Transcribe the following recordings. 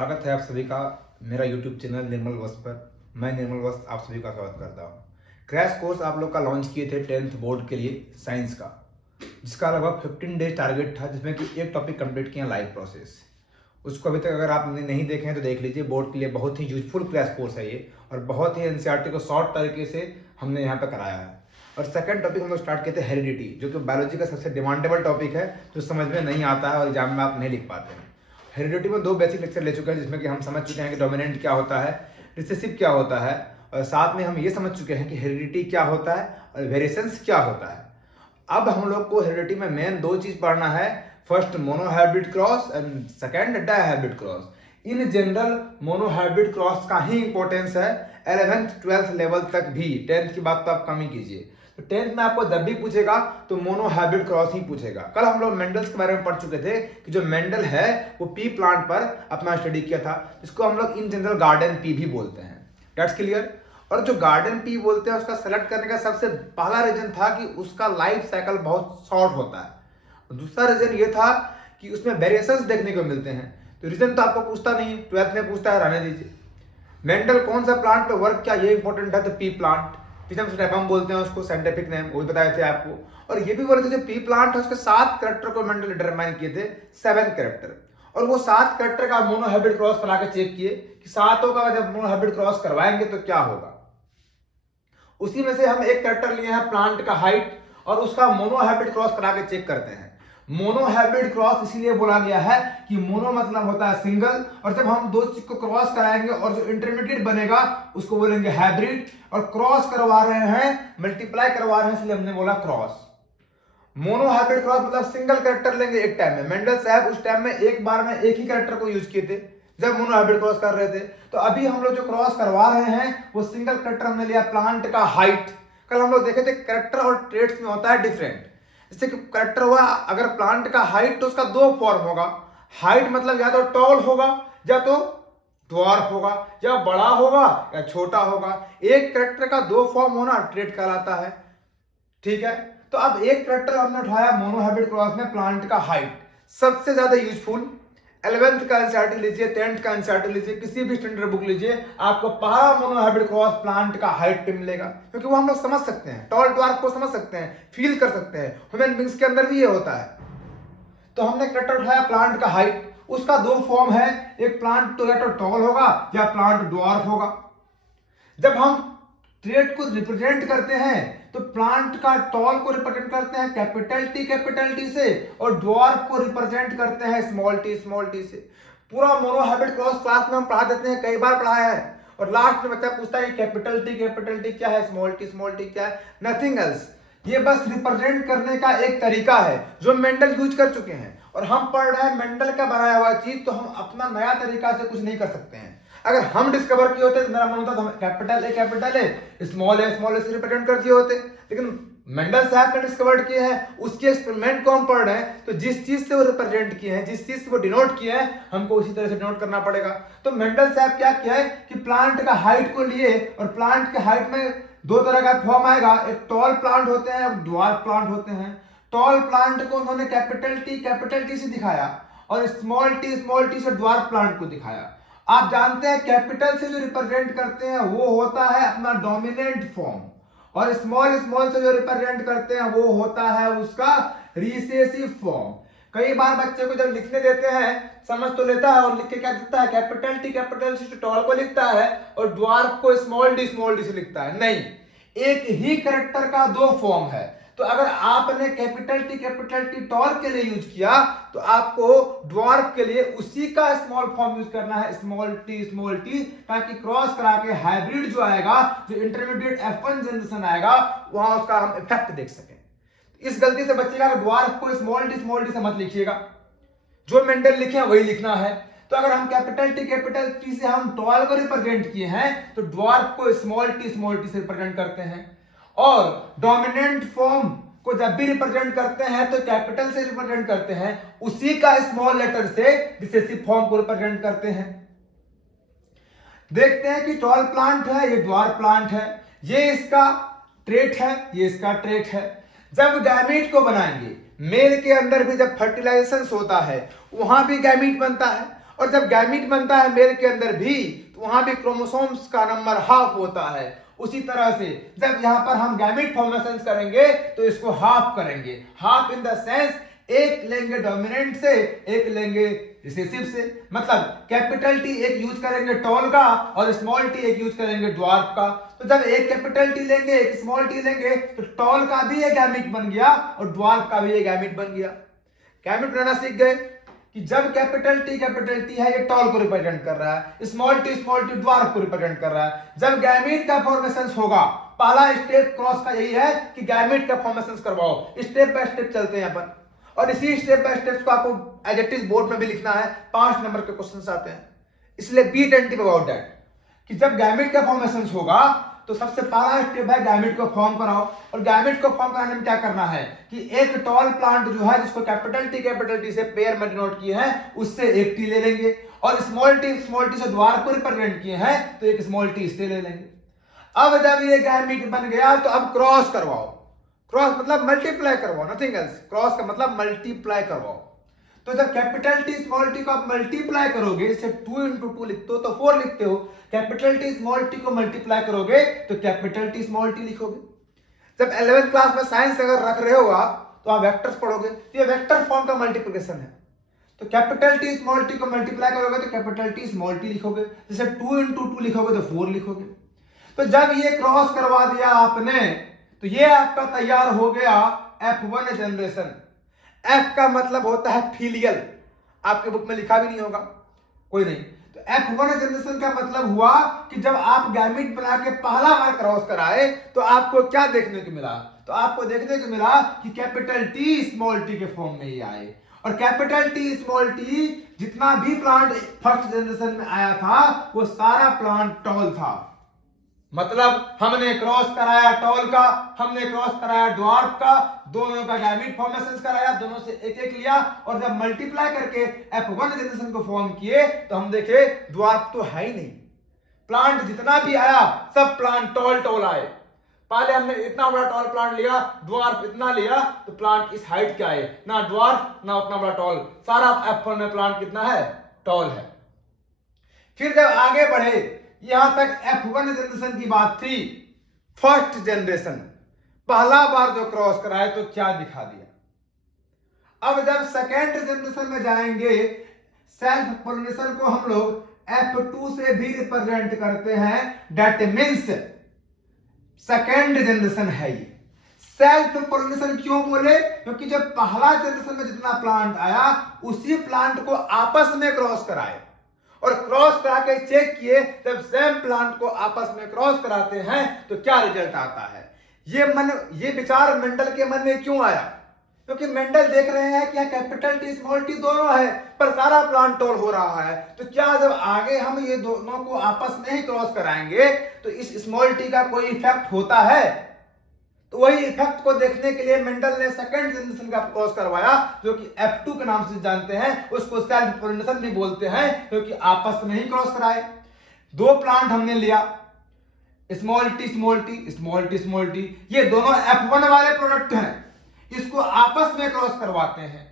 स्वागत है आप सभी का मेरा YouTube चैनल निर्मल वस्त पर। मैं निर्मल वस्त आप सभी का स्वागत करता हूँ। क्रैश कोर्स आप लोग का लॉन्च किए थे 10th बोर्ड के लिए साइंस का, जिसका लगभग 15 डेज टारगेट था, जिसमें कि एक टॉपिक कंप्लीट किया लाइव प्रोसेस। उसको अभी तक अगर आप नहीं देखे हैं तो देख लीजिए। बोर्ड के लिए बहुत ही यूजफुल क्रैश कोर्स है ये, और बहुत ही एनसीईआरटी को शॉर्ट तरीके से हमने यहाँ पर कराया है। और सेकंड टॉपिक हम लोग स्टार्ट किए थे हेरिडिटी, जो कि बायोलॉजी का सबसे डिमांडेबल टॉपिक है, जो समझ में नहीं आता है और एग्जाम में आप नहीं लिख पाते हैं। हेरिडिटी में 2 बेसिक लेक्चर ले चुके हैं, जिसमें कि हम समझ चुके हैं कि डोमिनेंट क्या होता है, रिसेसिव क्या होता है, और साथ में हम ये समझ चुके हैं कि हेरिडिटी क्या होता है और वेरिएशंस क्या होता है। अब हम लोग को हेरिडिटी में मेन 2 चीज पढ़ना है। First monohybrid cross and second dihybrid cross. In general monohybrid cross का ही इंपॉर्टेंस है 11th 12th लेवल तक भी। 10th की बात तो आप कम ही कीजिए। तो 10th में आपको जब भी पूछेगा तो मोनोहाइब्रिड क्रॉस ही पूछेगा। कल हम लोग मेंडल्स के बारे में पढ़ चुके थे कि जो मेंडल है वो पी प्लांट पर अपना स्टडी किया था, जिसको हम लोग इन जनरल गार्डन पी भी बोलते हैं। That's clear. और जो गार्डन पी बोलते हैं उसका सेलेक्ट करने का सबसे पहला रीजन था कि उसका लाइफ साइकिल बहुत शॉर्ट होता है। दूसरा रीजन ये था कि उसमें वेरिएशंस देखने को मिलते हैं। तो रीजन तो आपको पूछता नहीं, 12th में पूछता है, रहने दीजिए। मेंडल कौन सा प्लांट पे वर्क किया ये इंपॉर्टेंट है, तो पी प्लांट, पिथम बोलते हैं उसको, साइंटिफिक नेम वो भी बताए थे आपको। और ये भी बोले थे जो पी प्लांट है उसके 7 कैरेक्टर को मेंडल डिटरमाइन किए थे, 7 कैरेक्टर। और वो 7 कैरेक्टर का मोनोहाइब्रिड क्रॉस बना के चेक किए कि 7 का जब मोनोहाइब्रिड क्रॉस करवाएंगे तो क्या होगा। उसी में से हम एक कैरेक्टर लिए हैं प्लांट का हाइट, और उसका मोनोहाइब्रिड क्रॉस करा के चेक करते हैं। मोनोहाइब्रिड क्रॉस इसीलिए बोला गया है कि मोनो मतलब होता है सिंगल, और जब हम 2 चीज को क्रॉस कराएंगे और जो इंटरमीडिएट बनेगा उसको बोलेंगे हाइब्रिड। और क्रॉस करवा रहे हैं, मल्टीप्लाई करवा रहे हैं, इसलिए हमने बोला क्रॉस। मोनोहाइब्रिड क्रॉस मतलब सिंगल कैरेक्टर लेंगे एक टाइम में। मेंडल साहब उस टाइम में एक बार में एक ही कैरेक्टर को यूज किए थे जब मोनोहाइब्रिड क्रॉस कर रहे थे। तो अभी हम लोग जो क्रॉस करवा रहे हैं वो सिंगल कैरेक्टर हमने लिया प्लांट का हाइट। कल हम लोग देखे थे कैरेक्टर और ट्रेट्स में होता है डिफरेंट। जैसे कि कैरेक्टर हुआ अगर प्लांट का हाइट, तो उसका 2 फॉर्म होगा। हाइट मतलब या तो टॉल होगा या तो ड्वार्फ होगा, या बड़ा होगा या छोटा होगा। एक कैरेक्टर का 2 फॉर्म होना ट्रेट कहलाता है। ठीक है। तो अब एक कैरेक्टर हमने उठाया मोनोहाइब्रिड क्रॉस में प्लांट का हाइट, सबसे ज्यादा यूजफुल। 11th का एनसीईआरटी लीजिए, 10th का एनसीईआरटी लीजिए, किसी भी स्टैंडर्ड बुक लीजिए, आपको पहला मोनोहाइब्रिड क्रॉस प्लांट का हाइट पे मिलेगा, क्योंकि वो हम लोग समझ सकते हैं, टॉल ड्वार्फ को समझ सकते हैं, फील कर सकते हैं। ह्यूमन बींग्स के अंदर भी ये होता है। तो हमने कैरेक्टर उठाया प्लांट का हाइट, उसका 2 फॉर्म है, एक प्लांट तो या तो टॉल होगा या प्लांट ड्वार्फ होगा। जब हम ट्रेट को रिप्रेजेंट करते हैं तो प्लांट का टॉल को रिप्रेजेंट करते हैं कैपिटल टी से, और ड्वार्फ को रिप्रेजेंट करते हैं स्मॉल टी से। पूरा मोनोहाइब्रिड क्रॉस क्लास में हम पढ़ा देते हैं, कई बार पढ़ाया है। और लास्ट में बच्चा पूछता है कैपिटल टी क्या है, स्मॉल टी क्या है, नथिंग एल्स। ये बस रिप्रेजेंट करने का एक तरीका है जो मेंडल यूज कर चुके हैं, और हम पढ़ रहे हैं मेंडल का बनाया हुआ चीज, तो हम अपना नया तरीका से कुछ नहीं कर सकते हैं। अगर हम डिस्कवर किए होते तो मेरा मन होता तो हम कैपिटल ए स्मॉल से रिप्रेजेंट कर दिए होते, लेकिन मेंडल साहब ने डिस्कवर किए हैं, उसके एक्सपेरिमेंट को हम पढ़ रहे हैं, तो जिस चीज से वो रिप्रेजेंट किए हैं, जिस चीज से वो डिनोट किए हैं, हमको उसी तरह से डिनोट करना पड़ेगा। तो मेंडल साहब क्या किया है कि प्लांट का हाइट को लिए, और प्लांट के हाइट में 2 तरह का फॉर्म आएगा, एक टॉल प्लांट होते हैं, एक ड्वार्फ प्लांट होते हैं। टॉल प्लांट को उन्होंने कैपिटल टी से दिखाया, और स्मॉल टी से ड्वार्फ प्लांट को दिखाया। आप जानते हैं कैपिटल से जो रिप्रेजेंट करते हैं वो होता है अपना डोमिनेंट फॉर्म, और स्मॉल से जो रिप्रेजेंट करते हैं वो होता है उसका रिसेसिव फॉर्म। कई बार बच्चे को जब लिखने देते हैं समझ तो लेता है, और लिख के क्या देता है, कैपिटल टी से टॉल को लिखता है, और ड्वार्फ को स्मॉल डी से लिखता है। नहीं, एक ही कैरेक्टर का 2 फॉर्म है। तो अगर आपने कैपिटल टी टॉल के लिए यूज किया, तो आपको ड्वार्फ के लिए उसी का स्मॉल फॉर्म यूज करना है, स्मॉल टी, ताकि क्रॉस करा के हाइब्रिड जो आएगा, जो इंटरमीडिएट F1 जनरेशन आएगा, वहां उसका हम इफेक्ट देख सकें। इस गलती से बचेगा कि ड्वार्फ को स्मॉल टी से मत लिखिएगा, जो मेंडल लिखे हैं वही लिखना है। तो अगर हम कैपिटल टी से हम टॉल को रिप्रेजेंट किए हैं, तो ड्वार्फ को स्मॉल टी से रिप्रेजेंट करते हैं। और डोमिनेंट फॉर्म को जब भी रिप्रेजेंट करते हैं तो कैपिटल से रिप्रेजेंट करते हैं, उसी का स्मॉल लेटर से रिसेसिव फॉर्म को रिप्रेजेंट करते हैं। देखते हैं कि टॉल प्लांट है, ये ड्वार्फ प्लांट है, ये इसका ट्रेट है, ये इसका ट्रेट है। जब गैमीट को बनाएंगे, मेल के अंदर भी जब फर्टिलाइजेशन होता है वहां भी गैमीट बनता है, और जब गैमीट बनता है मेल के अंदर भी, तो वहां भी क्रोमोसोम्स का नंबर हाफ होता है। उसी तरह से जब यहाँ पर हम गैमीट फॉर्मेशन करेंगे तो इसको हाफ करेंगे। हाफ इन द सेंस एक लेंगे डोमिनेंट से, एक लेंगे रिसेसिव से। मतलब कैपिटल टी एक यूज करेंगे टॉल का और स्मॉल टी एक यूज करेंगे ड्वार्फ का। तो जब एक कैपिटल टी लेंगे एक स्मॉल टी लेंगे तो टॉल का भी एक गैमीट बन गया और ड्वार्फ का भी एक गैमीट बन गया। गैमीट बनाना सीख गए कि जब कैपिटल टी है ये टॉल को रिप्रेजेंट कर रहा है, स्मॉल टी ड्वार्फ को रिप्रेजेंट कर रहा है। जब गैमीट का फॉर्मेशन होगा, पहला स्टेप क्रॉस का यही है कि गैमीट का फॉर्मेशन करवाओ। स्टेप बाय स्टेप चलते हैं अपन, और इसी स्टेप बाय स्टेप को आपको एज इट इज बोर्ड में भी लिखना है। 5 नंबर के क्वेश्चंस आते हैं, इसलिए बी अटेंटिव अबाउट दैट कि जब गैमीट का फॉर्मेशन होगा तो सबसे पहला स्टेप है गैमीट को फॉर्म कराओ। और गैमीट को फॉर्म कराने में क्या करना है कि एक टॉल प्लांट जो है जिसको कैपिटल टी से पेयर में डिनोट किए हैं उससे एक टी ले लेंगे, और स्मॉल टी से ड्वार्फ को रिप्रेजेंट किए हैं तो एक स्मॉल टी इससे ले लेंगे। अब जब ये गैमीट बन गया तो अब क्रॉस करवाओ। क्रॉस मतलब मल्टीप्लाई करवाओ, नथिंग एल्स। क्रॉस का मतलब मल्टीप्लाई करवाओ। तो जब कैपिटल टी स्मॉल टी को आप मल्टीप्लाई करोगे, इसे 2 into 2 लिखते हो तो 4 लिखते हो। कैपिटल टी स्मॉल टी को मल्टीप्लाई करोगे तो कैपिटल टी स्मॉल टी लिखोगे। जब 11th क्लास में साइंस अगर रख रहे हो आप तो आप वेक्टर्स पढ़ोगे, तो ये वेक्टर फॉर्म का मल्टीप्लिकेशन है। तो कैपिटल टी स्मॉल टी को मल्टीप्लाई करोगे तो कैपिटल टी स्मॉल टी लिखोगे। जैसे 2 into 2 लिखोगे तो 4 लिखोगे। तो जब ये क्रॉस करवा दिया आपने तो ये आपका तैयार हो गया F1 जनरेशन। F का मतलब होता है फीलियल, आपके बुक में लिखा भी नहीं होगा, कोई नहीं। तो F1 जनरेशन का मतलब हुआ कि जब आप गैमीट बना के पहला बार क्रॉस कराए तो आपको क्या देखने को मिला? तो आपको देखने को मिला कि कैपिटल टी स्मॉल टी के फॉर्म में ही आए। और कैपिटल टी स्मॉल टी जितना भी प्लांट फर्स्ट जनरेशन में आया था वो सारा प्लांट टॉल था। मतलब हमने क्रॉस कराया टॉल का, हमने क्रॉस कराया ड्वार्फ का, दोनों का गैमीट फॉर्मेशन कराया, दोनों से एक एक लिया, और जब मल्टीप्लाई करके F1 जनरेशन को फॉर्म किए तो हम देखे ड्वार्फ तो है ही नहीं। प्लांट जितना भी आया सब प्लांट टॉल आए। पहले हमने इतना बड़ा टॉल प्लांट लिया, ड्वार्फ इतना लिया, तो प्लांट इस हाइट के आए, ना ड्वार्फ ना उतना बड़ा टॉल। सारा F1 में प्लांट कितना है? टॉल है। फिर जब आगे बढ़े, यहां तक F1 जनरेशन की बात थी। फर्स्ट जनरेशन पहला बार जो क्रॉस कराए तो क्या दिखा दिया। अब जब सेकेंड जनरेशन में जाएंगे, सेल्फ पोलिनेशन को हम लोग F2 से भी रिप्रेजेंट करते हैं। दैट मींस सेकेंड जनरेशन है ये। सेल्फ पोलिनेशन क्यों बोले? क्योंकि जब पहला जनरेशन में जितना प्लांट आया उसी प्लांट को आपस में क्रॉस कराए, और क्रॉस करा के चेक किए, जब सेम प्लांट को आपस में क्रॉस कराते हैं तो क्या रिजल्ट आता है। ये विचार मेंडल के मन में क्यों आया? क्योंकि मेंडल देख रहे हैं कि कैपिटल टी स्मॉल टी दोनों है पर सारा प्लांट टॉल हो रहा है, तो क्या जब आगे हम ये दोनों को आपस में ही क्रॉस कराएंगे तो इस स्मॉल टी का कोई इफेक्ट होता है? तो वही इफेक्ट को देखने के लिए मेंडल ने सेकंड जनरेशन का क्रॉस करवाया, जो कि F2 के नाम से जानते हैं। उसको सेल्फ पोलिनेशन भी बोलते हैं क्योंकि आपस में ही क्रॉस कराए। 2 प्लांट हमने लिया, स्मॉल टी, ये दोनों F1 वाले प्रोडक्ट हैं, इसको आपस में क्रॉस करवाते हैं।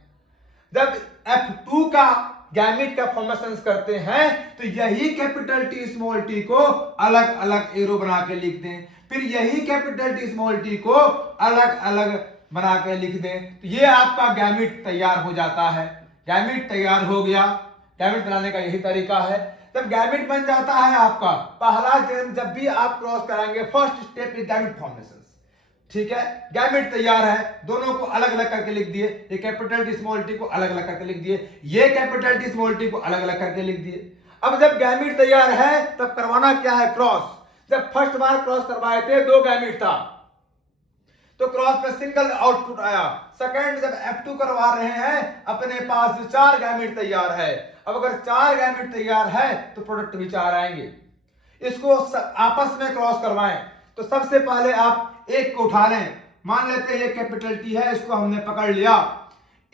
जब F2 का गैमीट का फॉर्मेशन करते हैं तो यही कैपिटल टी स्मॉल टी को अलग अलग एरो बना के लिख दें, फिर यही कैपिटल टी स्मॉल टी को अलग अलग बना के लिख दें, तो ये आपका गैमीट तैयार हो जाता है। गैमीट तैयार हो गया। गैमीट बनाने का यही तरीका है। जब गैमीट बन जाता है आपका, पहला जब भी आप क्रॉस कराएंगे first step is gamete formation. ठीक है, गैमीट तैयार है, दोनों को अलग अलग करके लिख दिए। ये कैपिटल टी स्मॉल टी को अलग अलग करके लिख दिए, ये कैपिटल टी स्मॉल टी को अलग अलग करके लिख दिए। अब जब गैमीट तैयार है तब करवाना क्या है? क्रॉस। जब फर्स्ट बार क्रॉस करवाए थे 2 गैमीट था तो क्रॉस में सिंगल आउटपुट आया। सेकंड जब F2 करवा रहे हैं अपने पास 4 गैमीट तैयार है। अब अगर 4 गैमीट तैयार है तो प्रोडक्ट भी 4 आएंगे। इसको आपस में क्रॉस करवाएं तो सबसे पहले आप एक को उठा लें। मान लेते हैं ये कैपिटल टी है, इसको हमने पकड़ लिया,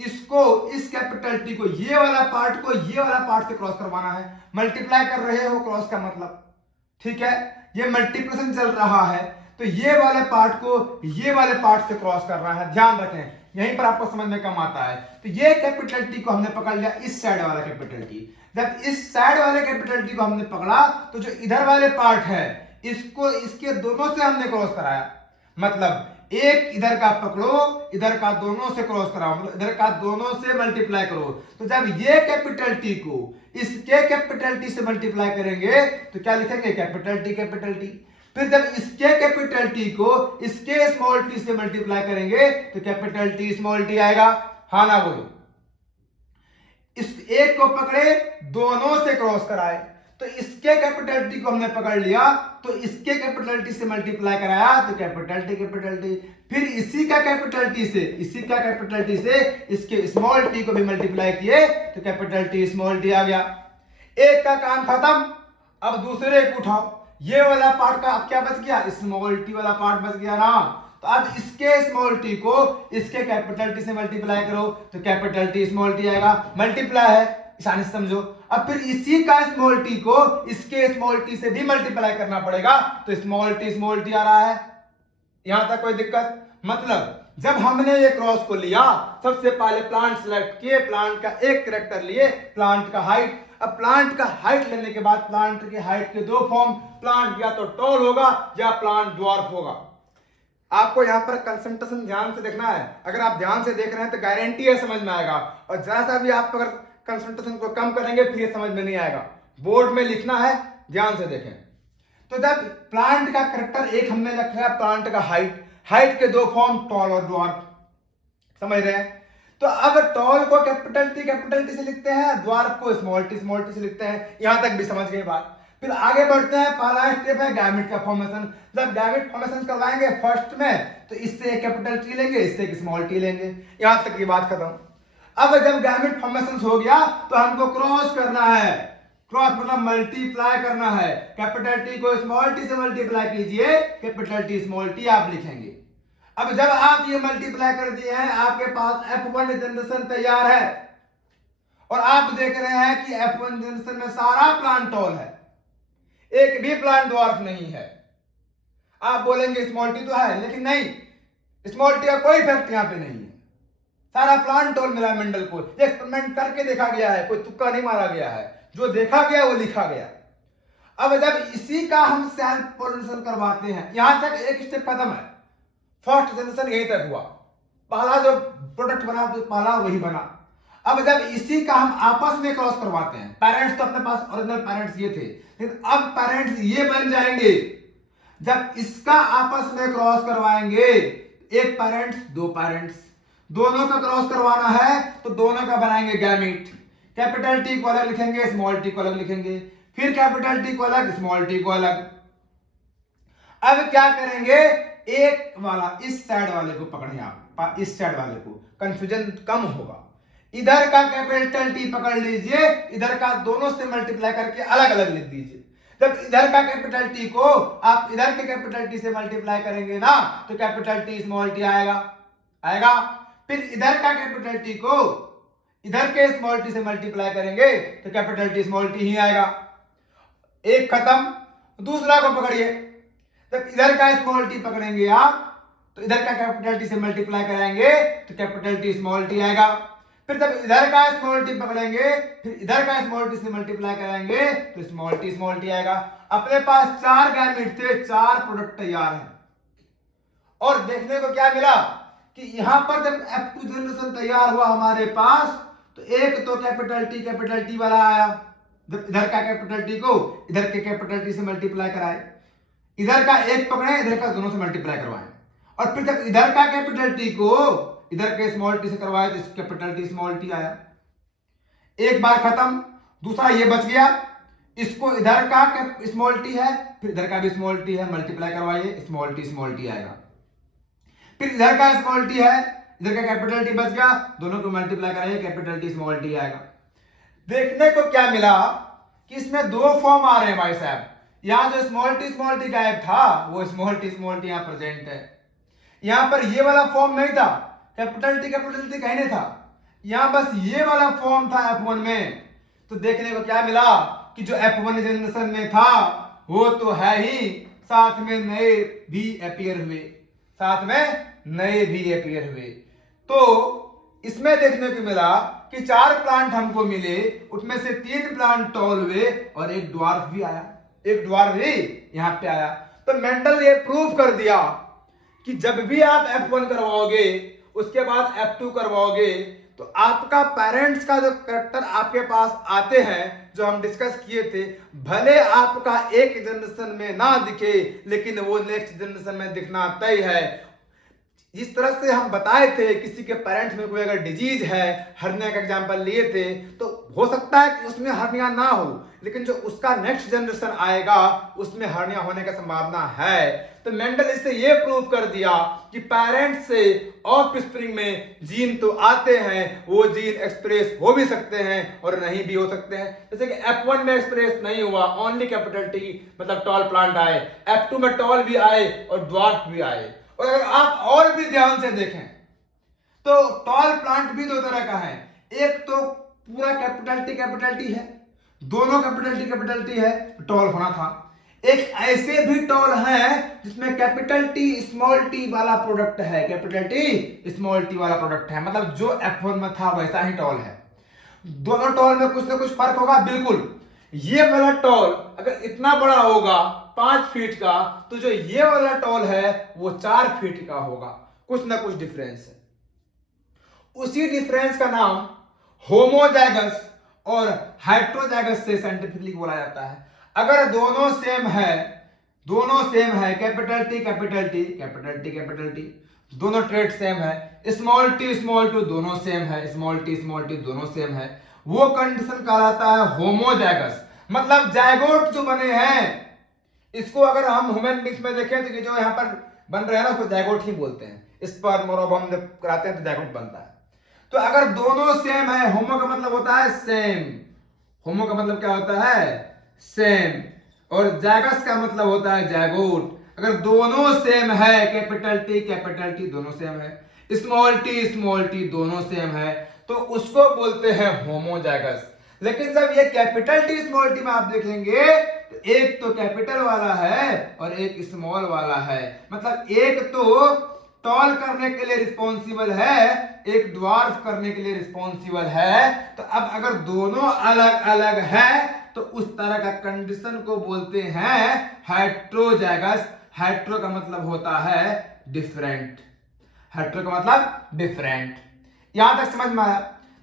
इसको इस कैपिटल टी को ये वाला पार्ट से क्रॉस करवाना है। मल्टीप्लाई कर रहे हो क्रॉस का मतलब, ठीक है, ये मल्टीप्लिकेशन चल रहा है तो ये वाले पार्ट को ये वाले पार्ट से क्रॉस करना है। ध्यान रखें, यहीं पर आपको समझ में कम आता है। तो ये कैपिटल टी को हमने पकड़ लिया, इस साइड वाला कैपिटल टी। जब इस साइड वाले कैपिटल टी को हमने पकड़ा तो जो इधर वाले पार्ट है इसको इसके दोनों से हमने क्रॉस कराया, मतलब एक इधर का पकड़ो, इधर का दोनों से क्रॉस कराओ, मतलब इधर का दोनों से मल्टीप्लाई करो। तो जब ये कैपिटल टी को इसके कैपिटल टी से मल्टीप्लाई करेंगे तो क्या लिखेंगे, कैपिटल टी कैपिटल टी। फिर जब इसके कैपिटल टी को इसके स्मॉल टी से मल्टीप्लाई करेंगे तो कैपिटल टी स्मॉल टी आएगा। हाँ ना बोलो। इस एक को पकड़े, दोनों से क्रॉस कराए, तो इसके कैपिटल टी को हमने पकड़ लिया तो इसके कैपिटल टी से मल्टीप्लाई कराया तो कैपिटल टी कैपिटल टी। फिर इसी का कैपिटल टी से इसके स्मॉल टी को भी मल्टीप्लाई किए तो कैपिटल टी स्मॉल टी आ गया। एक का काम खत्म, अब दूसरे को उठाओ। ये वाला पार्ट का अब क्या बच गया, स्मॉल टी वाला पार्ट बच गया ना। तो अब इसके स्मॉल टी को इसके कैपिटल टी से मल्टीप्लाई करो तो कैपिटल टी स्मॉल टी आएगा। मल्टीप्लाई है, आसानी से समझो। अब फिर इसी का स्मॉल टी को इसके स्मॉल टी से भी मल्टीप्लाई करना पड़ेगा तो स्मॉल टी आ रहा है। यहां तक कोई दिक्कत? मतलब जब हमने ये क्रॉस को लिया, सबसे पहले प्लांट सिलेक्ट किए, प्लांट का एक कैरेक्टर लिए, प्लांट का हाइट। अब प्लांट का हाइट लेने के बाद प्लांट के हाइट के दो फॉर्म, प्लांट या तो टॉल होगा या प्लांट ड्वार्फ होगा। आपको यहाँ पर कंसंट्रेशन ध्यान से देखना है। अगर आप ध्यान से देख रहे हैं तो गारंटी है समझ में आएगा, और जरा सा भी आप अगर कंसंट्रेशन को कम करेंगे फिर समझ में नहीं आएगा। बोर्ड में लिखना है, ध्यान से देखें। तो जब प्लांट का कैरेक्टर एक हमने रखा है, प्लांट का हाइट के दो फॉर्म, टॉल और ड्वार्फ, समझ रहे हैं? तो अब टॉल को कैपिटल टी से लिखते हैं, ड्वार्फ को स्मॉल टी से लिखते हैं। यहां तक भी समझ गए बात। फिर आगे बढ़ते हैं, पहला स्टेप है गैमेट का फॉर्मेशन। जब गैमेट फॉर्मेशन करवाएंगे फर्स्ट में तो इससे एक कैपिटल टी लेंगे, इससे एक स्मॉल टी लेंगे। यहां तक की बात खत्म। अब जब गैमेट फॉर्मेशन हो गया तो हमको क्रॉस करना है। क्रॉस मतलब मल्टीप्लाई करना है। कैपिटल टी को स्मॉल टी से मल्टीप्लाई कीजिए, कैपिटल टी स्मॉल टी आप लिखेंगे। अब जब आप ये मल्टीप्लाई कर दिए हैं, आपके पास F1 जनरेशन तैयार है और आप देख रहे हैं कि F1 जनरेशन में सारा प्लांट टॉल है, एक भी प्लांट ड्वार्फ नहीं है। आप बोलेंगे स्मॉल टी तो है, लेकिन नहीं, स्मॉल टी का कोई इफेक्ट यहां पे नहीं है। सारा प्लांट टॉल मिला मेंडल को, एक्सपेरिमेंट करके देखा गया है, कोई तुक्का नहीं मारा गया है। जो देखा गया वो लिखा गया। अब जब इसी का हम सेल्फ पोलिनेशन करवाते हैं, यहां तक एक स्टेप खत्म है। फर्स्ट जनरेशन यहीं तक हुआ, पहला जो प्रोडक्ट बना पहला वही बना। अब जब इसी का हम आपस में क्रॉस करवाते हैं, पेरेंट्स तो अपने पास ओरिजिनल पेरेंट्स ये थे, लेकिन अब पेरेंट्स ये बन जाएंगे। जब इसका आपस में क्रॉस करवाएंगे, एक पेरेंट्स दो पेरेंट्स, दोनों का क्रॉस करवाना है तो दोनों का बनाएंगे गैमेट। कैपिटल टी को अलग लिखेंगे, स्मॉल टी को अलग लिखेंगे, फिर कैपिटल टी को अलग, स्मॉल टी को अलग। अब क्या करेंगे, एक वाला इस साइड वाले को पकड़ें आप, इस साइड वाले को, कंफ्यूजन कम होगा। इधर का कैपिटल टी पकड़ लीजिए, इधर का दोनों से मल्टीप्लाई करके अलग अलग लिख दीजिए। जब इधर का कैपिटल टी को आप इधर के कैपिटल टी से मल्टीप्लाई करेंगे ना तो कैपिटल टी स्मॉल टी आएगा। फिर इधर का कैपिटल टी को इधर के स्मॉल टी से मल्टीप्लाई करेंगे तो कैपिटल टी स्मॉल टी ही आएगा। एक खत्म। दूसरा को पकड़िए, जब इधर का स्मॉल टी पकड़ेंगे आप तो इधर का कैपिटल टी से मल्टीप्लाई कराएंगे तो कैपिटल टी स्मॉल टी आएगा। फिर जब इधर का स्मॉल टी पकड़ेंगे, फिर इधर का स्मॉल टी से मल्टीप्लाई कराएंगे तो स्मॉल टी आएगा। अपने पास चार गैमेट थे, चार प्रोडक्ट तैयार हैं। और देखने को क्या मिला कि यहां पर जब F2 जनरेशन तैयार हुआ हमारे पास, तो एक तो कैपिटल टी वाला आया। जब इधर का कैपिटल टी को इधर के कैपिटल टी से मल्टीप्लाई कराए, इधर का एक पकड़े, इधर का दोनों से मल्टीप्लाई करवाएं, और फिर जब इधर का कैपिटल टी को इधर के स्मॉल टी से करवाए तो कैपिटल टी स्मॉल टी आया। एक बार खत्म। दूसरा ये बच गया, इसको इधर का स्मॉल टी है, फिर इधर का भी स्मॉल टी है, मल्टीप्लाई करवाइए, स्मॉल टी आएगा। फिर इधर का स्मॉल टी है, इधर का कैपिटल टी बच गया, दोनों को मल्टीप्लाई कराइए, कैपिटल टी स्मॉल टी आएगा। देखने को क्या मिला कि इसमें दो फॉर्म आ रहे हैं भाई साहब। यहां जो स्मॉल टी गायब था, वो स्मॉल टी यहां प्रेजेंट है। यहां पर ये वाला फॉर्म नहीं था, कैपिटल टी कहीं नहीं था, यहां बस ये वाला फॉर्म था F1 में। तो देखने को क्या मिला कि जो F1 जनरेशन में था वो तो है ही, साथ में नए भी अपियर हुए। तो इसमें देखने को मिला कि 4 प्लांट हमको मिले, उसमें से 3 प्लांट टॉल हुए और एक ड्वार्फ भी आया, एक ड्वार्फ भी यहाँ पे आया। तो मेंडल ये प्रूव कर दिया कि जब भी आप F1 करवाओगे उसके बाद F2 करवाओगे तो आपका पेरेंट्स का जो करेक्टर आपके पास आते हैं, जो हम डिस्कस किए थे, भले आपका एक जनरेशन में ना दिखे लेकिन वो नेक्स्ट जनरेशन में दिखना तय है। जिस तरह से हम बताए थे किसी के पेरेंट्स में कोई अगर डिजीज है, हर्निया का एग्जांपल लिए थे, तो हो सकता है कि उसमें हर्निया ना हो लेकिन जो उसका नेक्स्ट जनरेशन आएगा उसमें हर्निया होने का संभावना है। तो मेंडल इससे ये प्रूव कर दिया कि पेरेंट्स से ऑफ स्प्रिंग में जीन तो आते हैं, वो जीन एक्सप्रेस हो भी सकते हैं और नहीं भी हो सकते हैं। जैसे कि F1 में एक्सप्रेस नहीं हुआ, ओनली कैपिटल टी मतलब टॉल प्लांट आए, F2 में टॉल भी आए और ड्वार्फ भी आए। और अगर आप और भी ध्यान से देखें तो टॉल प्लांट भी 2 तरह का है। एक तो पूरा कैपिटल टी है, दोनों कैपिटल टी है, टॉल होना था। एक ऐसे भी टॉल है जिसमें कैपिटल टी स्मॉल टी वाला प्रोडक्ट है, कैपिटल टी स्मॉल टी वाला प्रोडक्ट है, मतलब जो F1 में था वैसा ही टॉल है। दोनों टॉल में कुछ ना कुछ फर्क होगा बिल्कुल। ये वाला टॉल अगर इतना बड़ा होगा 5 फीट का, तो जो ये वाला टॉल है वो 4 फीट का होगा, कुछ ना कुछ डिफरेंस है। उसी डिफरेंस का नाम होमोजाइगस और हेटेरोजाइगस से साइंटिफिकली बोला जाता है। अगर दोनों सेम है कैपिटल टी दोनों ट्रेड सेम है, स्मॉल टी दोनों सेम है, स्मॉल टी दोनों सेम है, वो कंडीशन कहलाता है होमोजाइगस। मतलब जायगोट जो बने हैं, इसको अगर हम ह्यूमन बींग्स में देखें तो जो यहाँ पर बन रहे हैं ना उसको जायगोट ही बोलते हैं। स्पर्म और ओवम जब कराते हैं तो जायगोट बनता है। तो अगर दोनों सेम है, होमो का मतलब होता है सेम, होमो का मतलब क्या होता है सेम, और जायगस का मतलब होता है जायगोट। अगर दोनों सेम है, कैपिटल टी दोनों सेम है, स्मॉल टी दोनों सेम है, तो उसको बोलते हैं होमोजाइगस। लेकिन जब ये कैपिटल टी स्मॉल टी में आप देखेंगे तो एक तो कैपिटल वाला है और एक स्मॉल वाला है, मतलब एक तो टॉल करने के लिए रिस्पॉन्सिबल है, एक ड्वार्फ करने के लिए रिस्पॉन्सिबल है। तो अब अगर दोनों अलग अलग है तो उस तरह का कंडीशन को बोलते हैं हेटेरोजाइगस। हेटेरो का मतलब होता है डिफरेंट, हेटेरो का मतलब डिफरेंट। यहां तक समझ में आया?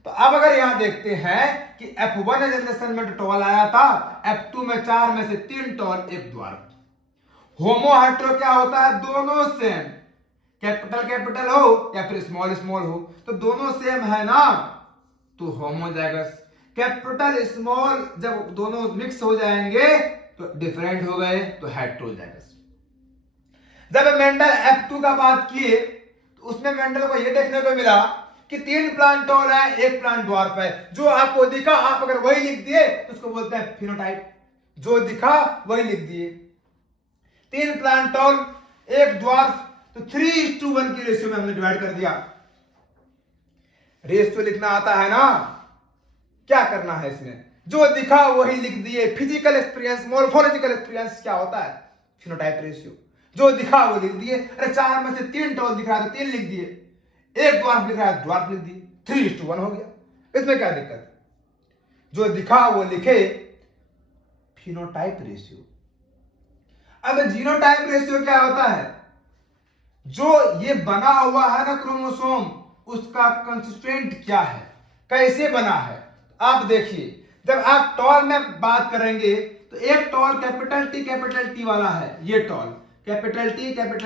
तो अब अगर यहां देखते हैं कि F1 जनरेशन में टॉल आया था, F2 में 4 में से 3 टॉल, एक ड्वार्फ। होमो हेटेरो क्या होता है, दोनों सेम, कैपिटल हो या फिर स्मॉल हो, तो दोनों सेम है ना, तो होमोजाइगस। कैपिटल स्मॉल जब दोनों मिक्स हो जाएंगे तो डिफरेंट हो गए, तो हेटेरोजाइगस। जब मेंडल F2 का बात किए तो उसमें मेंडल को यह देखने को मिला कि 3 प्लांट टॉल है, एक प्लांट ड्वार्फ है। जो आपको दिखा आप अगर वही लिख दिए तो उसको बोलते हैं फिनोटाइप, जो दिखा वही लिख दिए। 3 प्लांट टॉल, एक ड्वार्फ, तो 3:1 की रेशियो में हमने डिवाइड कर दिया। रेशियो लिखना आता है ना, क्या करना है इसमें, जो दिखा वही लिख दिए। फिजिकल एक्सपीरियंस, मॉर्फोलॉजिकल एक्सपीरियंस क्या होता है, फिनोटाइप रेशियो, जो दिखा वो लिख दिए। अरे 4 में से 3 टॉल दिख रहा है तो 3 लिख दिए, एक ड्वार्फ लिख रहा है ड्वार्फ लिख दिए, 3:1 हो गया। इसमें क्या दिक्कत है, जो दिखा वो लिखे, फिनोटाइप रेशियो। अब जीनोटाइप रेशियो क्या होता है, जो ये बना हुआ है ना क्रोमोसोम, उसका कंसिस्टेंट क्या है, कैसे बना है। आप देखिए, जब आप टॉल में बात करेंगे तो एक टॉल कैपिटल टी वाला है, ये टॉल कैपिटल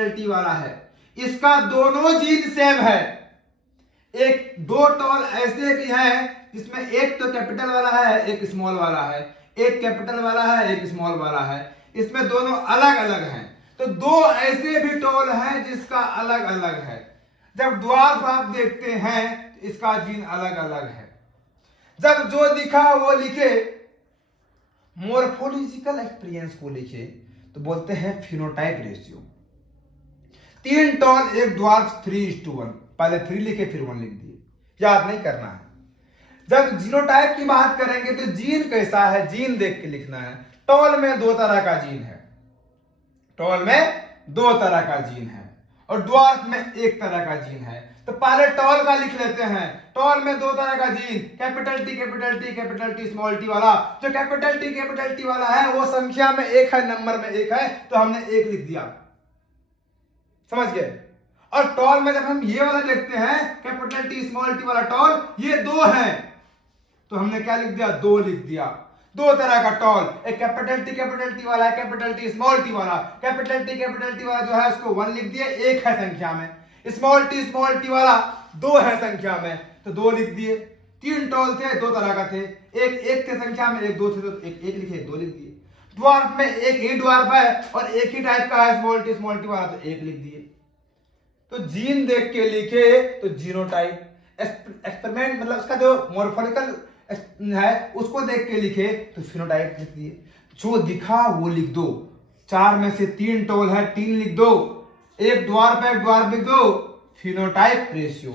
टी वाला है, इसका दोनों जीन सेम है। एक 2 टॉल ऐसे भी हैं जिसमें एक तो कैपिटल वाला है, एक स्मॉल वाला है, एक कैपिटल वाला है, एक स्मॉल वाला है, इसमें दोनों अलग अलग हैं। तो 2 ऐसे भी टॉल हैं जिसका अलग अलग है। जब ड्वार्फ आप देखते हैं तो इसका जीन अलग अलग है। जब जो दिखा वो लिखे, मॉर्फोलॉजिकल एक्सपीरियंस को लिखे, तो बोलते हैं फिनोटाइप रेशियो। 3 टॉल, एक ड्वार्फ, 3:1, पहले 3 लिखे फिर 1 लिख दिए, याद नहीं करना है। जब जीनोटाइप की बात करेंगे तो जीन कैसा है, जीन देख के लिखना है। टॉल में 2 तरह का जीन है, टॉल में 2 तरह का जीन है, और ड्वार्फ में 1 तरह का जीन है। तो पहले टॉल का लिख लेते हैं। टॉल में दो तरह का gene, capital T capital T capital T small T वाला। जो कैपिटल टी वाला है वो संख्या में एक है, नंबर में एक है, तो हमने एक लिख दिया, समझ गए। और टॉल में जब हम ये वाला देखते हैं कैपिटल टी स्मॉल टी वाला टॉल, ये दो है, तो हमने क्या लिख दिया, दो लिख दिया। दो तरह का टॉल, एक कैपिटल टी वाला है, कैपिटल टी स्मॉल टी वाला। कैपिटल टी वाला जो है उसको वन लिख दिए, एक है संख्या में। स्मॉल टी वाला दो है संख्या में, तो दो लिख दिए। तीन टॉल थे, दो तरह का थे, एक थे संख्या में, एक दो थे, तो एक लिखे, दो लिख दिए। ड्वार्फ में एक ही ड्वार्फ है और एक ही टाइप का है स्मॉल टी वाला, तो एक लिख दिए। तो जीन देख के लिखे तो जीनोटाइप। एक्सपेरिमेंट मतलब उसका जो मॉर्फोलॉजिकल है उसको देख के लिखे तो फिनोटाइप लिख दिए। जो दिखा वो लिख दो। चार में से तीन टोल है, तीन लिख दो। एक द्वार पे एक द्वार लिख दो, फिनोटाइप रेशियो।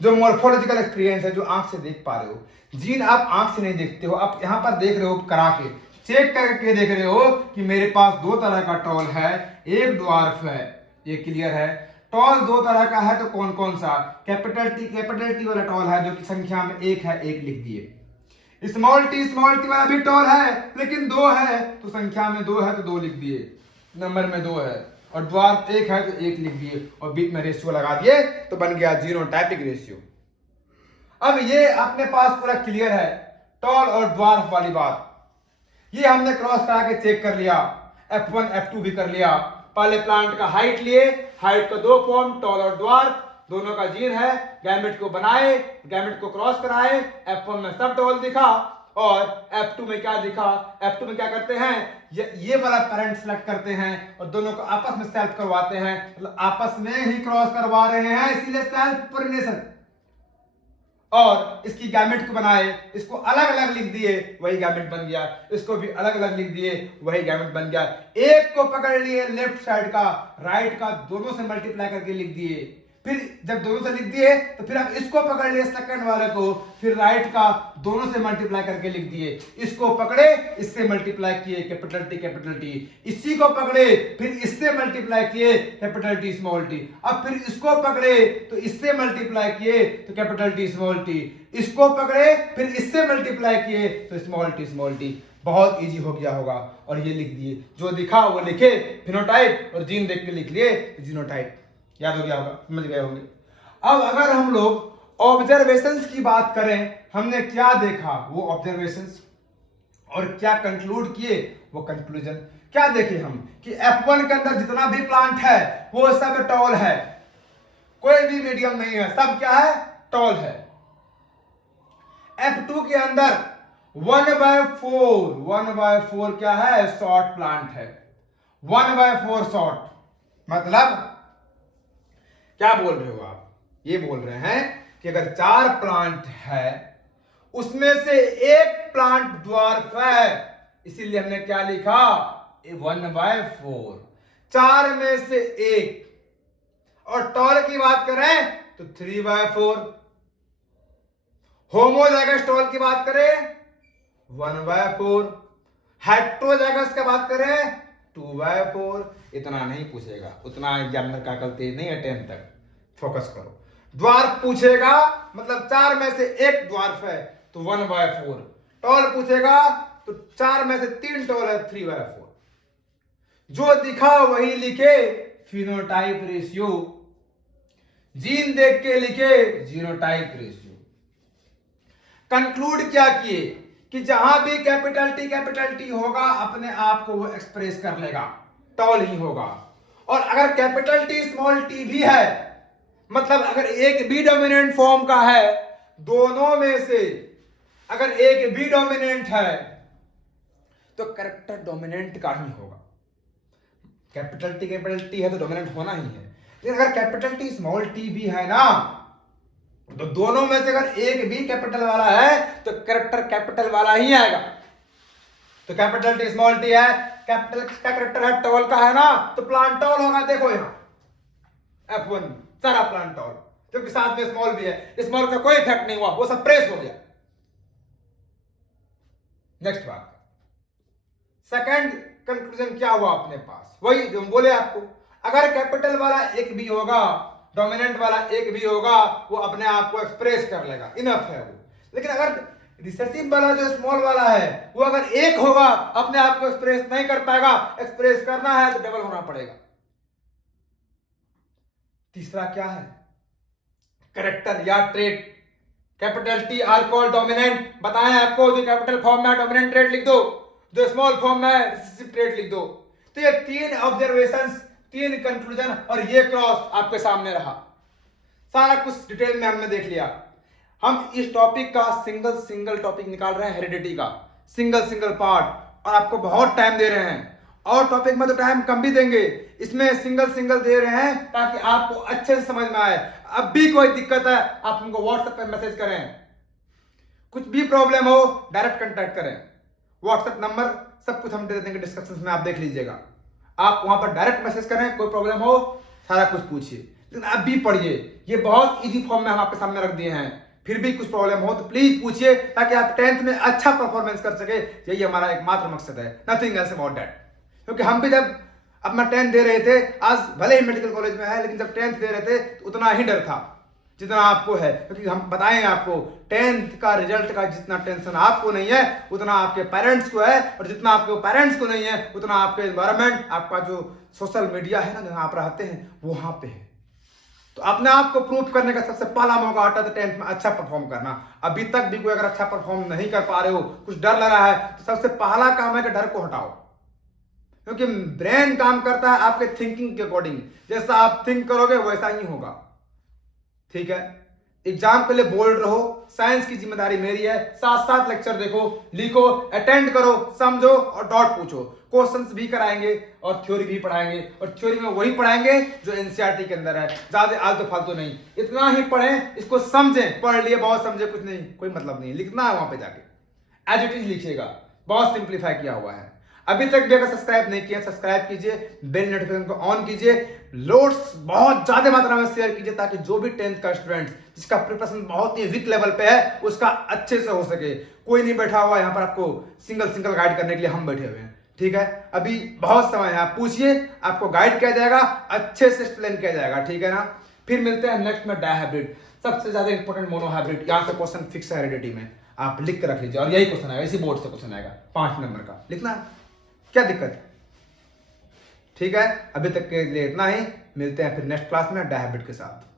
जो मॉर्फोलॉजिकल एक्सपीरियंस है, जो आंख से देख पा रहे हो। जीन आप आंख से नहीं देखते हो, आप यहां पर देख रहे हो, करा के चेक करके देख रहे हो कि मेरे पास दो तरह का टॉल है, एक ड्वार्फ है, ये क्लियर है। टॉल दो तरह का है तो कौन कौन सा, कैपिटल टी वाला टॉल है जो कि संख्या में एक है, एक लिख दिए। स्मॉल टी वाला भी टॉल है लेकिन दो है, तो संख्या में दो है तो दो लिख दिए, नंबर में दो है। और ड्वार्फ एक है तो एक लिख दिए और बीच में रेशियो लगा दिए, तो बन गया जीनोटाइपिक रेशियो। अब ये अपने पास पूरा क्लियर है टॉल और ड्वार्फ वाली बात। ये हमने क्रॉस करा के चेक कर लिया, F1 F2 भी कर लिया। पहले प्लांट का हाइट लिए, हाइट का दो फॉर्म, टॉल और ड्वार्फ, दोनों का जीन है। गैमेट को बनाए, गैमेट को क्रॉस कराए, F1 में सब टॉल दिखा और F2 में क्या दिखा। F2 में क्या करते हैं, ये वाला पेरेंट सेलेक्ट करते हैं और दोनों को आपस में सेल्फ करवाते हैं, मतलब आपस में ही क्रॉस करवा रहे हैं, इसीलिए सेल्फ पोलिनेशन। और इसकी गैमेट को बनाए, इसको अलग अलग लिख दिए, वही गैमेट बन गया। इसको भी अलग अलग लिख दिए, वही गैमेट बन गया। एक को पकड़ लिए लेफ्ट साइड का, राइट का, दोनों से मल्टीप्लाई करके लिख दिए। फिर जब दोनों से लिख दिए तो फिर आप इसको पकड़ लिए सेकंड वाले को, फिर राइट का दोनों से मल्टीप्लाई करके लिख दिए। इसको पकड़े, इससे मल्टीप्लाई किए, कैपिटल टी। इसी को पकड़े, फिर इससे मल्टीप्लाई किए, कैपिटल टी स्मॉल टी। अब फिर इसको पकड़े तो इससे मल्टीप्लाई किए तो कैपिटल टी स्मॉल टी। इसको पकड़े फिर इससे मल्टीप्लाई किए तो स्मॉल टी। बहुत इजी हो गया होगा। और ये लिख दिए, जो दिखा वो लिखे, फिनोटाइप, और जीन देख के लिख लिए जीनोटाइप। याद हो गया होगा, समझ गए होंगे। अब अगर हम लोग ऑब्जर्वेशंस की बात करें, हमने क्या देखा वो ऑब्जर्वेशंस, और क्या कंक्लूड किए वो कंक्लूजन। क्या देखे हम कि F1 के अंदर जितना भी प्लांट है वो सब टॉल है, कोई भी मीडियम नहीं है, सब क्या है, टॉल है। F2 के अंदर 1/4 क्या है, शॉर्ट प्लांट है। 1/4 शॉर्ट मतलब क्या बोल रहे हो आप, ये बोल रहे हैं कि अगर 4 प्लांट है उसमें से एक प्लांट ड्वार्फ है, इसीलिए हमने क्या लिखा, 1/4, 4 में से एक। और टॉल की बात करें तो 3/4। होमोजाइगस टॉल की बात करें 1/4, हेटेरोजाइगस की बात करें 2/4। इतना नहीं पूछेगा, उतना एग्जामिनर का कल तेज नहीं है 10 तक, फोकस करो। ड्वार्फ पूछेगा मतलब 4 में से एक ड्वार्फ है तो 1/4। टॉल पूछेगा तो 4 में से 3 टॉल है, 3/4। जो दिखा वही लिखे, फिनोटाइप रेशियो। जीन देख के लिखे, जीनोटाइप रेशियो। कंक्लूड क्या किए कि जहां भी कैपिटल टी होगा अपने आप को वो एक्सप्रेस कर लेगा, टॉल ही होगा। और अगर कैपिटल टी स्मॉल टी भी है, मतलब अगर एक भी डोमिनेंट फॉर्म का है, दोनों में से अगर एक भी डोमिनेंट है तो कैरेक्टर डोमिनेंट का ही होगा। कैपिटल टी है तो डोमिनेंट होना ही है। लेकिन अगर कैपिटल टी स्मॉल टी भी है ना, तो दोनों में से अगर एक भी कैपिटल वाला है तो कैरेक्टर कैपिटल वाला ही आएगा। तो कैपिटल टी स्मॉल टी है, कैपिटल का कैरेक्टर है, टॉल का है ना, तो प्लांट टॉल होगा। देखो यहां F1 सारा प्लांट टॉल, क्योंकि साथ में स्मॉल भी है, स्मॉल का कोई इफेक्ट नहीं हुआ, वो सब प्रेस हो गया। नेक्स्ट बात, सेकंड कंक्लूजन क्या हुआ अपने पास, वही जो हम बोले आपको, अगर कैपिटल वाला एक भी होगा डोमिनेंट वाला एक भी होगा वो अपने आप को एक्सप्रेस कर लेगा, इनफ है वो। लेकिन अगर रिसेसिव वाला जो स्मॉल वाला है वो अगर एक होगा अपने आप को एक्सप्रेस नहीं कर पाएगा, एक्सप्रेस करना है तो डबल होना पड़ेगा। तीसरा क्या है? कैरेक्टर या trait. Capital T R called dominant. बताएं आपको, जो कैपिटल फॉर्म में डोमिनेंट ट्रेट लिख दो, जो स्मॉल फॉर्म में रिसेसिव ट्रेट लिख दो। तो ये 3 ऑब्जर्वेशंस, 3 कंक्लूजन और ये क्रॉस आपके सामने रहा। सारा कुछ डिटेल में हमने देख लिया। हम इस टॉपिक का सिंगल टॉपिक निकाल रहे हैं, हेरिडिटी का सिंगल पार्ट, और आपको बहुत टाइम दे रहे हैं। और टॉपिक में तो टाइम कम भी देंगे, इसमें सिंगल दे रहे हैं ताकि आपको अच्छे से समझ में आए। अब भी कोई दिक्कत है आप हमको व्हाट्सएप पर मैसेज करें, कुछ भी प्रॉब्लम हो डायरेक्ट कांटेक्ट करें। व्हाट्सएप नंबर सब कुछ हम दे देंगे डिस्क्रिप्शन में, आप देख लीजिएगा। आप वहां पर डायरेक्ट मैसेज करें, कोई प्रॉब्लम हो सारा कुछ पूछिए। लेकिन अब भी पढ़िए, ये बहुत इजी फॉर्म में हम आपके सामने रख दिए हैं। फिर भी कुछ प्रॉब्लम हो तो प्लीज पूछिए ताकि आप 10th में अच्छा परफॉर्मेंस कर सके। यही हमारा एकमात्र मकसद है, नथिंग एल्स अबाउट दैट। क्योंकि हम भी जब अपना 10th दे रहे थे, आज भले ही मेडिकल कॉलेज में है, लेकिन जब 10th दे रहे थे तो उतना ही डर था जितना आपको है। क्योंकि हम बताएं आपको, 10th का रिजल्ट का जितना टेंशन आपको नहीं है उतना आपके पेरेंट्स को है, और जितना आपके पेरेंट्स को नहीं है उतना आपके एनवायरमेंट, आपका जो सोशल मीडिया है ना जहां आप रहते हैं वहां पे है। तो अपने आप को प्रूव करने का सबसे पहला मौका आता है 10th में अच्छा परफॉर्म करना। अभी तक भी कोई अगर अच्छा परफॉर्म नहीं कर पा रहे हो, कुछ डर लगा है, तो सबसे पहला काम है कि डर को हटाओ। क्योंकि ब्रेन काम करता है आपके थिंकिंग के अकॉर्डिंग, जैसा आप थिंक करोगे वैसा ही होगा। ठीक है, एग्जाम के लिए बोल्ड रहो, साइंस की जिम्मेदारी मेरी है। साथ लेक्चर देखो, लिखो, अटेंड करो, समझो और डॉट पूछो। क्वेश्चंस भी कराएंगे और थ्योरी भी पढ़ाएंगे, और थ्योरी में वही पढ़ाएंगे जो एनसीईआरटी के अंदर है, ज्यादा आलतू फालतू नहीं। इतना ही पढ़ें, इसको समझें, पढ़ लिए बहुत समझे कुछ नहीं, कोई मतलब नहीं। लिखना है वहां पे जाके एज इट इज लिखिएगा, बहुत सिंप्लीफाई किया हुआ है। अभी तक भी अगर सब्सक्राइब नहीं किया सब्सक्राइब कीजिए, बेल नोटिफिकेशन को ऑन कीजिए, नोट्स बहुत ज्यादा मात्रा में शेयर कीजिए ताकि जो भी 10th का स्टूडेंट जिसका प्रिपरेशन बहुत ही वीक लेवल पे है उसका अच्छे से हो सके। कोई नहीं बैठा हुआ यहाँ पर आपको सिंगल गाइड करने के लिए, हम बैठे हुए हैं। ठीक है, अभी बहुत समय है, आप पूछिए, आपको गाइड किया जाएगा, अच्छे से एक्सप्लेन किया जाएगा। ठीक है ना। फिर मिलते हैं नेक्स्ट में डायहाइब्रिड, सबसे ज्यादा इंपॉर्टेंट मोनोहाइब्रिड। यहाँ से क्वेश्चन फिक्स है हेरिडिटी में, आप लिख कर रख लीजिए, और यही क्वेश्चन आएगा, इसी बोर्ड से क्वेश्चन आएगा 5 नंबर का, लिखना है, क्या दिक्कत है। ठीक है, अभी तक के लिए इतना ही, मिलते हैं फिर नेक्स्ट क्लास में डायहाइब्रिड के साथ।